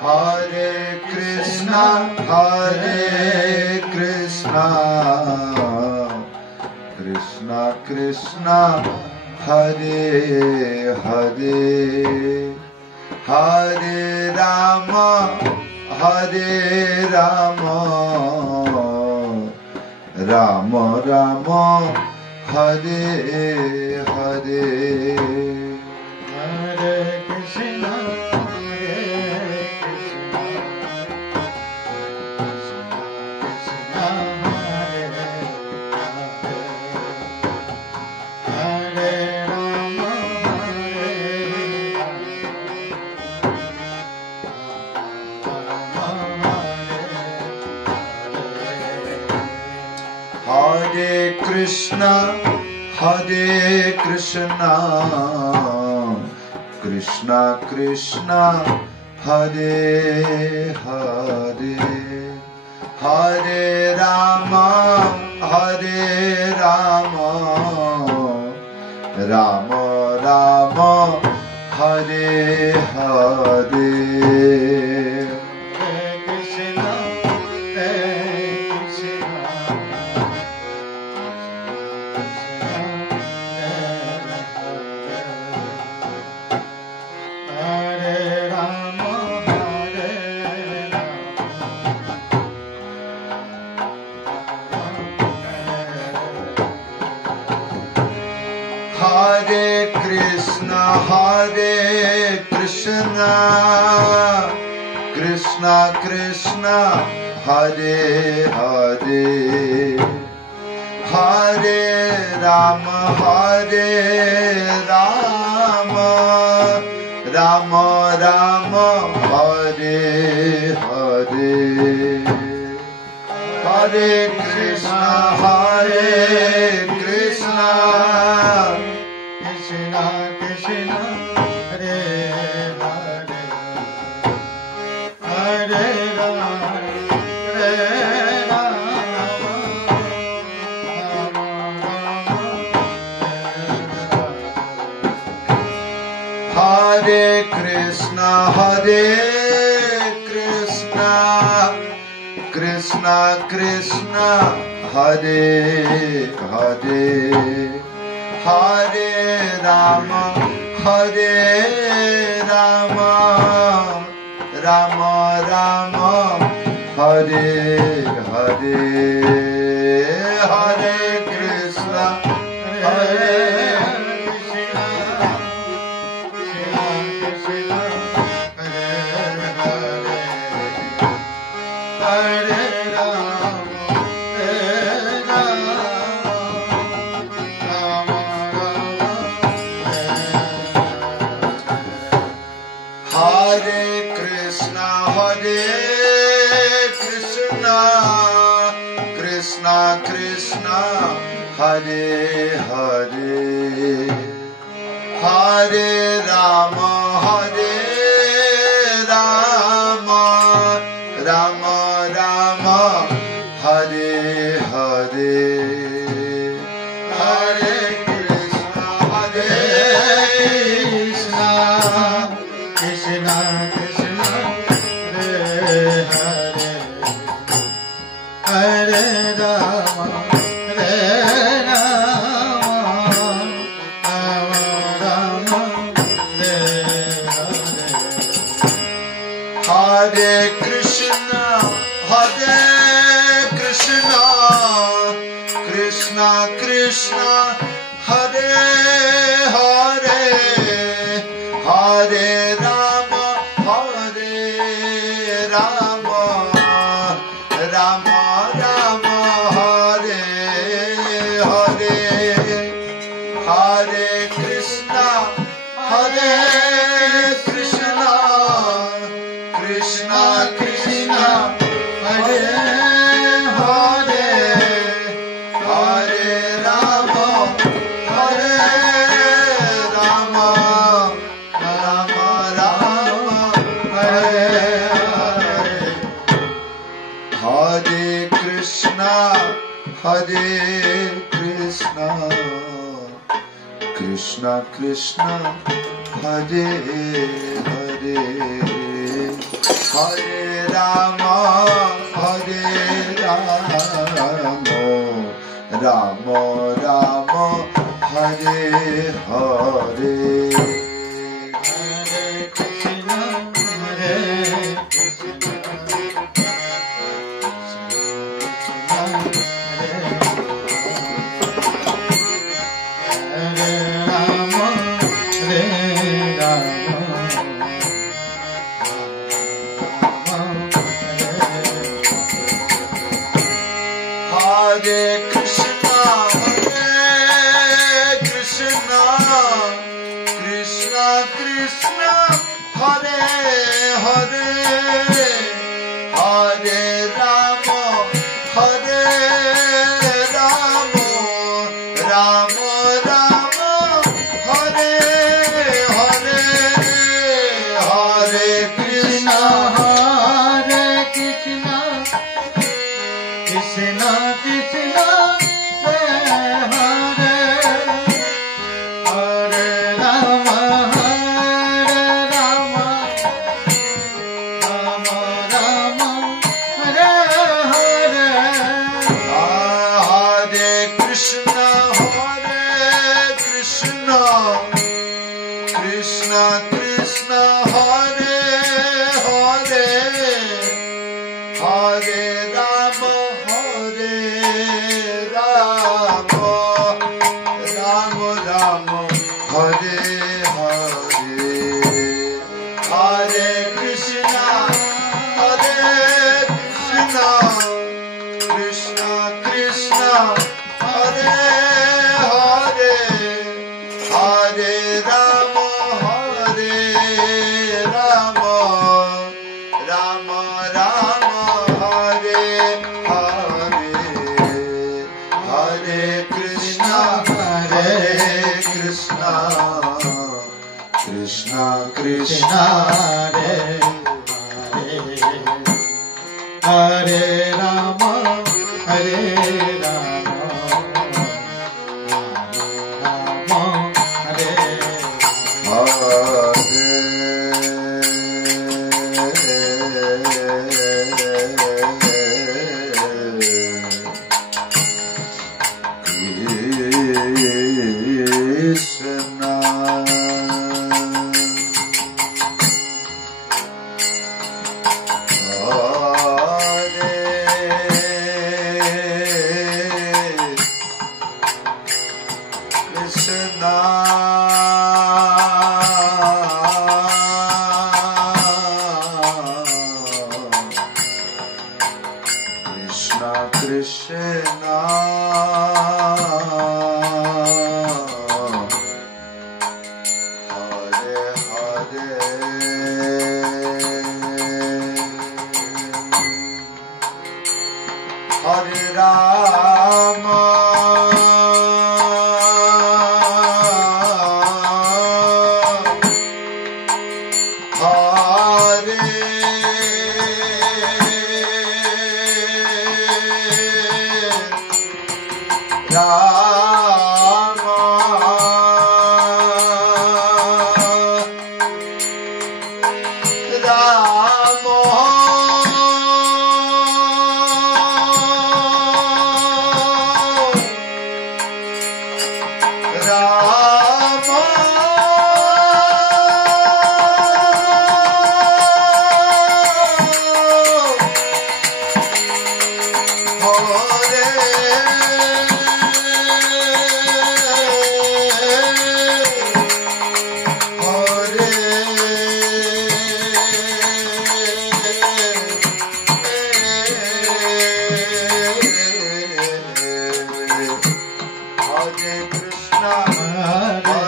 Hare Krishna, Krishna Krishna, Hare Hare, Hare Rama, Rama Rama, Hare Hare. Hare Krishna, Krishna Krishna, Krishna Krishna, Hare Hare, Hare Rama, Rama Rama, Hare Hare. Krishna Krishna, Hare Hare, Hare Rama, Rama Rama, Hare Hare, Hare Krishna, Krishna Krishna, Hare Hare, Hare Rama, Hare Krishna, Krishna Krishna, Hare Hare, Hare Rama, Rama Rama, Hare Hare, Hare Krishna, Krishna Hare Hare, Hare Rama, Rama Rama, Hare Hare, Hare Krishna, Krishna Krishna, Hare Hare, Hare Rama, Hare Krishna, Krishna Krishna, Hare Hare, Hare Rama, Rama Rama, Hare Hare, Hare Krishna, Krishna Krishna, Hare Hare, Hare Rama, Rama Rama, Hare Hare, Hare Krishna, Krishna Krishna, Hare Hare, Hare Rama, Hare Rama, Rama Rama, Hare Hare. Hare Krishna, Krishna Krishna, Hare Hare, Hare Rama, Rama Rama, Hare Hare, Hare Krishna, Krishna Krishna, Hare Hare Rama, Rama Rama, Hare Hare. Hare Krishna, Krishna Krishna, Hare Hare, Hare Rama, Rama Rama, Hare Hare, Hare Krishna, Krishna Krishna, Hare Hare, Hare Rama, Rama Rama, Hare Hare,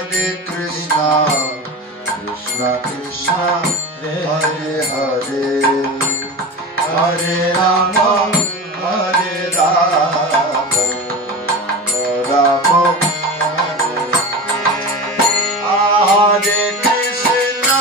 Hare Krishna, Krishna Krishna, Hare Rama, Hare Rama, Rama Hare Krishna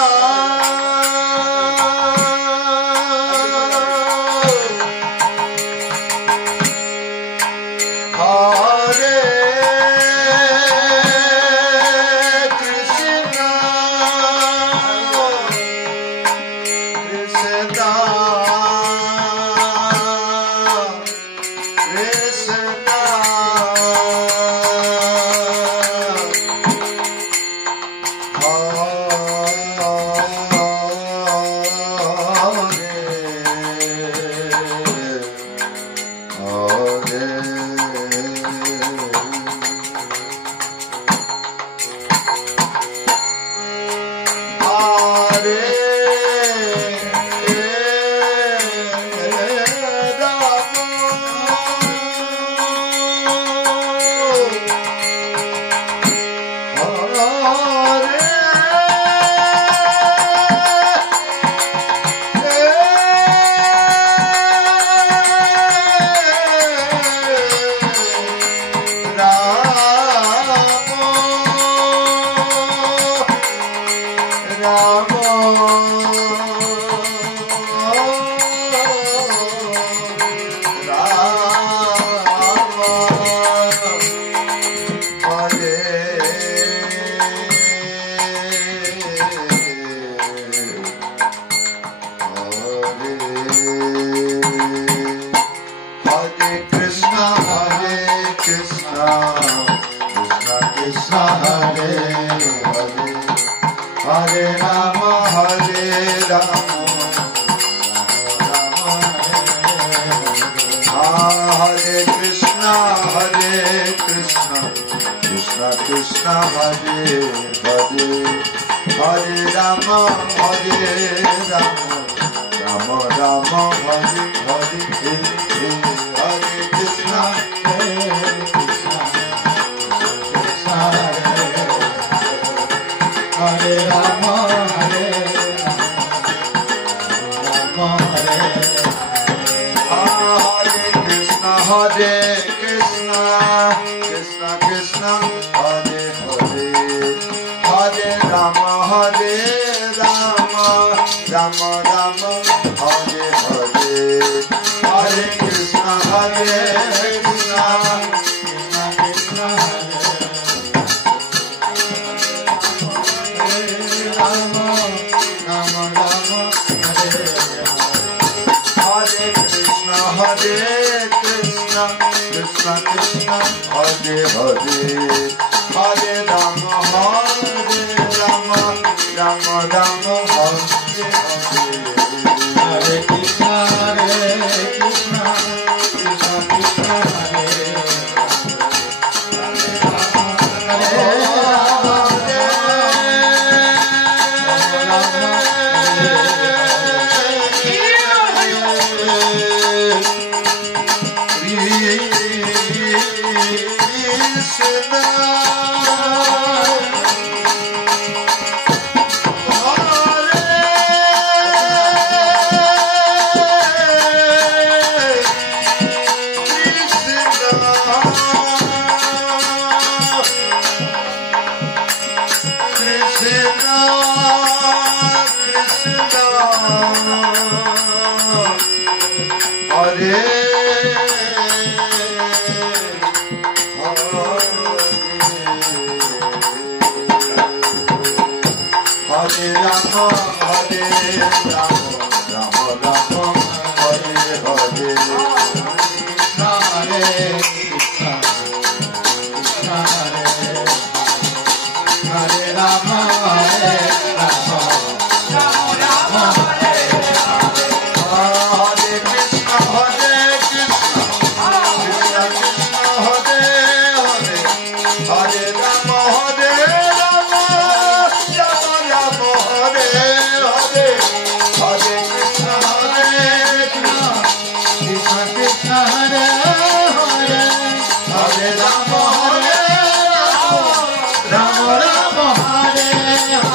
Hare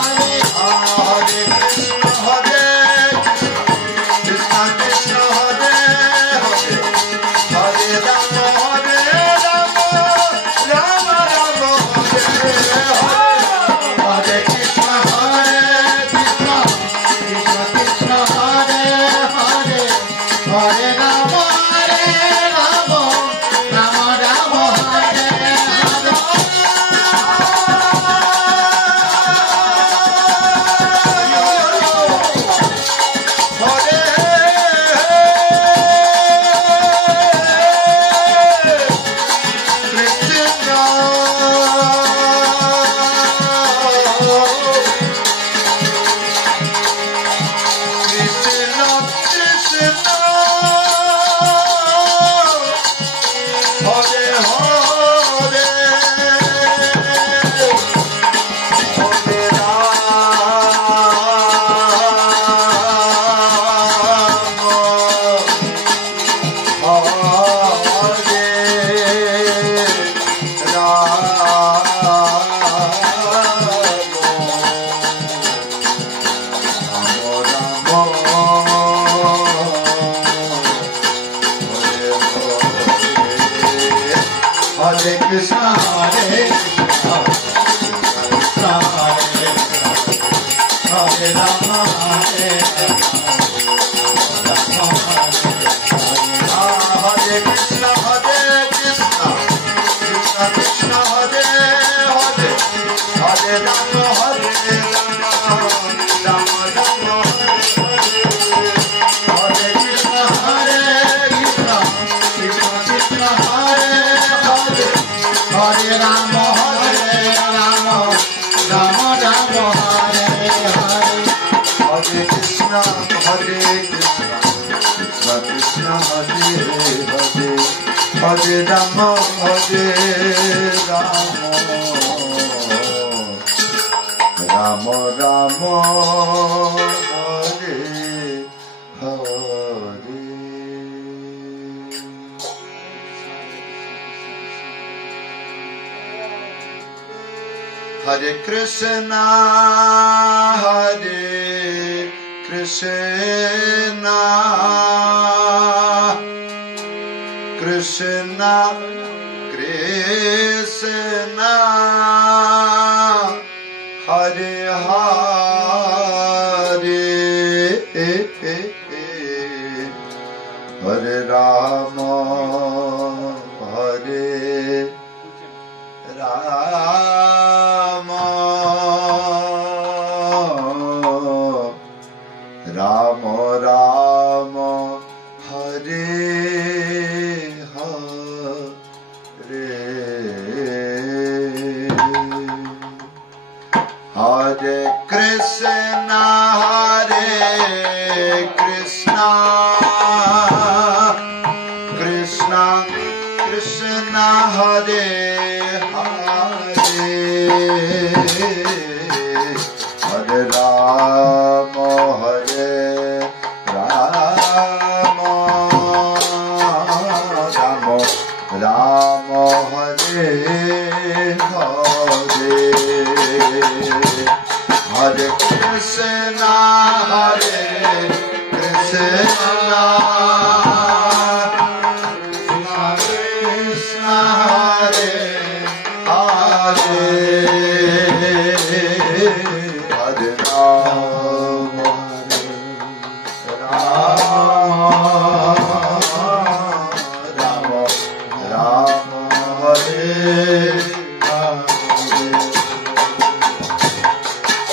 Hare Rama, Hare Rama, Rama Rama, Hare Hare. Hare Krishna, Hare Krishna, Krishna Krishna, Hare Hare, Hare Rama, Hare Rama, Rama Rama, Hare Hare Krishna, Hare Krishna, Krishna Krishna, Hare Hare, Hare Rama, Hare Rama, Rama Rama, Hare Hare. Hare Krishna, Hare Krishna, Krishna Krishna, Hare Hare, Hare Rama, Rama Rama, Hare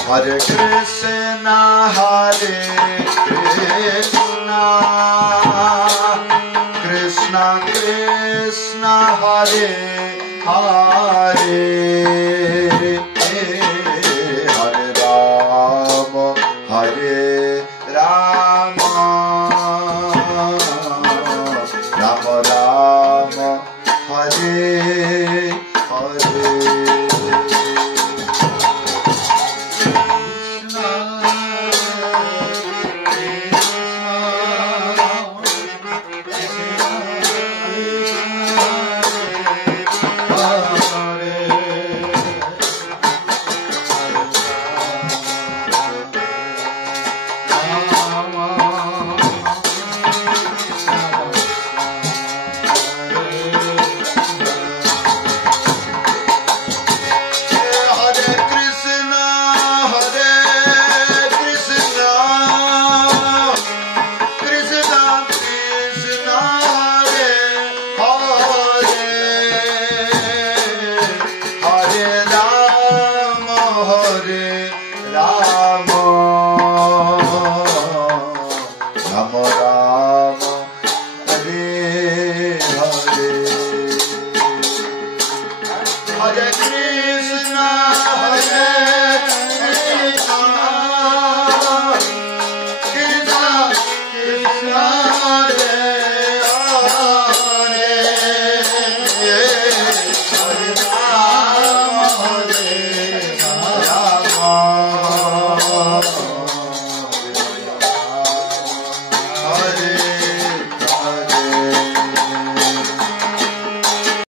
Hare Krishna, Hare Krishna, Krishna Krishna, Hare Hare, Hare Rama, Hare Rama, Rama Rama, Hare Hare. Hare